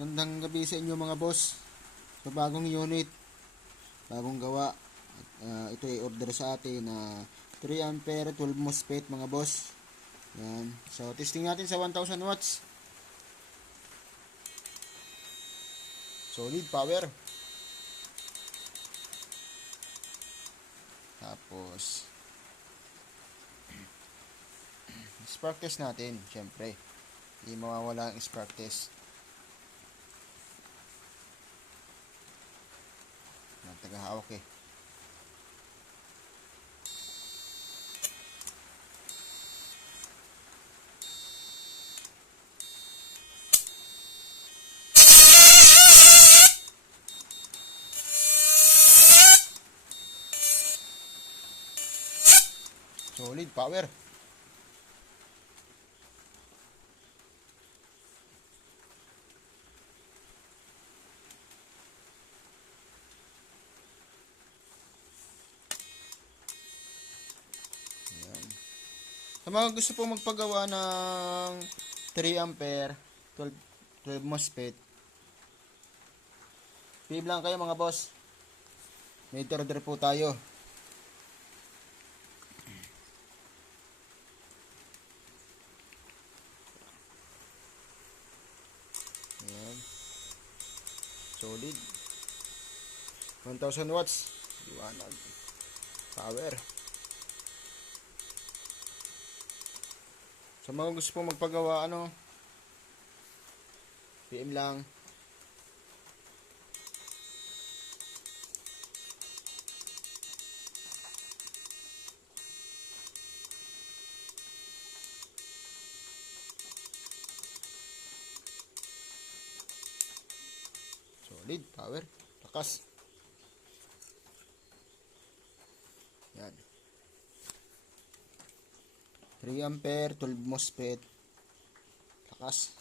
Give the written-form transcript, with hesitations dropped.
Gandang gabi sa inyo mga boss. So bagong unit, bagong gawa. At, ito ay order sa atin na 3 ampere 12 MOSFET mga boss. Yan. So testing natin sa 1000 watts. Solid power. Tapos spark test natin, syempre. Hindi mawawala ang spark test. Tagahawak eh. Solid power. Ayan. Sa mga gusto po magpagawa ng 3 ampere 12 MOSFET, PM lang kayo mga boss. May order po tayo. Ayan. Solid. 1000 watts. Liwanag. Power. Sa mga gusto po magpagawa, PM lang. Solid, power, lakas. Yan. 3 ampere 12 MOSFET. Lakas.